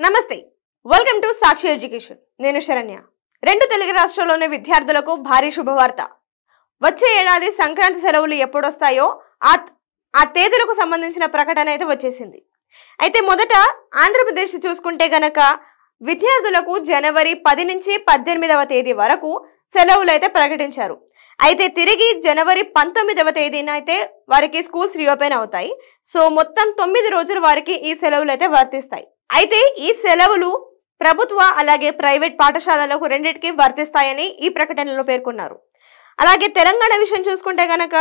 నమస్తే welcome to Sakshi education నేను శరణ్య రెండు తెలుగు రాష్ట్రాల్లోని విద్యార్థులకు భారీ శుభవార్త వచ్చే ఏడాది సంక్రాంతి సెలవులు ఎప్పుడు వస్తాయో ఆ తేదీలకు సంబంధించిన ప్రకటన అయితే వచ్చేసింది అయితే మొదట ఆంధ్రప్రదేశ్ చూసుకుంటే గనక విద్యార్థులకు జనవరి 10 నుంచి 18వ తేదీ వరకు సెలవులు అయితే ప్రకటించారు అయితే తిరిగి జనవరి 19వ తేదీన అయితే వారికి స్కూల్స్ రీఓపెన్ అవుతాయి సో మొత్తం 9 రోజులు వారికి ఈ సెలవులు అయితే వర్తిస్తాయి అయితే ఈ సెలవులు ప్రభుత్వ అలాగే ప్రైవేట్ పాఠశాలలకు రెండిటికి వర్తిస్తాయని ఈ ప్రకటనలో పేర్కొన్నారు అలాగే తెలంగాణ విషయం చూసుకుంటే గనక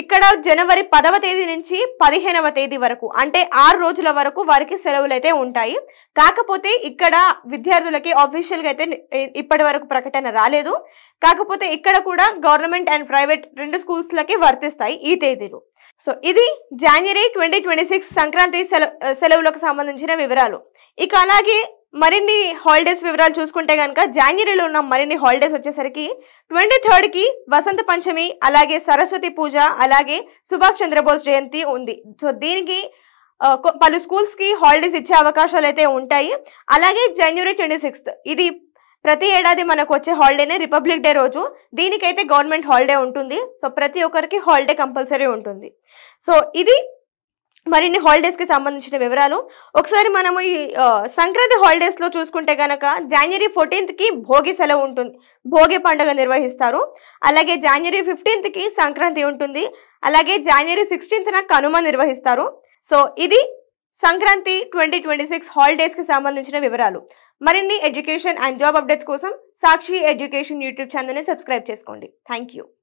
ఇక్కడ జనవరి 10వ తేదీ నుంచి 15వ తేదీ వరకు అంటే 6 రోజుల వరకు వారికి సెలవులు అయితే ఉంటాయి కాకపోతే ఇక్కడ విద్యార్థులకి ఆఫీషియల్ గా అయితే ఇప్పటి వరకు ప్రకటన రాలేదు కాకపోతే ఇక్కడ కూడా గవర్నమెంట్ అండ్ ప్రైవేట్ రెండు స్కూల్స్ లకి వర్తిస్తాయి ఈ తేదీలు సో ఇది జనవరి 2026 సంక్రాంతి సెలవులకు సంబంధించిన వివరాలు ఇక అలాగే మరిన్ని హాలిడేస్ వివరాలు చూసుకుంటే గనక జనవరిలో ఉన్న మరిన్ని హాలిడేస్ వచ్చేసరికి 23rd కి వసంత పంచమి అలాగే సరస్వతి పూజ అలాగే సుభాష్ చంద్రబోస్ జయంతి ఉంది సో దీనికి పలు స్కూల్స్ కి హాలిడేస్ ఇచ్చే అవకాశాలు అయితే ఉంటాయి అలాగే జనవరి 26th ఇది ప్రతి ఏడాది మనకు వచ్చే హాలిడేనే రిపబ్లిక్ డే రోజు దీనికైతే గవర్నమెంట్ హాలిడే ఉంటుంది సో ప్రతి ఒక్కరికి హాలిడే కంపల్సరీ ఉంటుంది సో ఇది మరిన్ని హాలిడేస్ కి సంబంధించిన వివరాలు ఒకసారి మనము ఈ సంక్రాంతి హాలిడేస్ లో చూసుకుంటే గనక జనవరి 14th కి భోగి సెలవు ఉంటుంది భోగి పండుగ నిర్వహిస్తారు అలాగే జనవరి 15th కి సంక్రాంతి ఉంటుంది అలాగే జనవరి 16th కనుమ నిర్వహిస్తారు సో ఇది సంక్రాంతి 2026 హాలిడేస్ కి సంబంధించిన వివరాలు మరిన్ని ఎడ్యుకేషన్ అండ్ జాబ్ అప్డేట్స్ కోసం సాక్షి ఎడ్యుకేషన్ యూట్యూబ్ ఛానల్ ని సబ్స్క్రైబ్ చేసుకోండి థ్యాంక్ యూ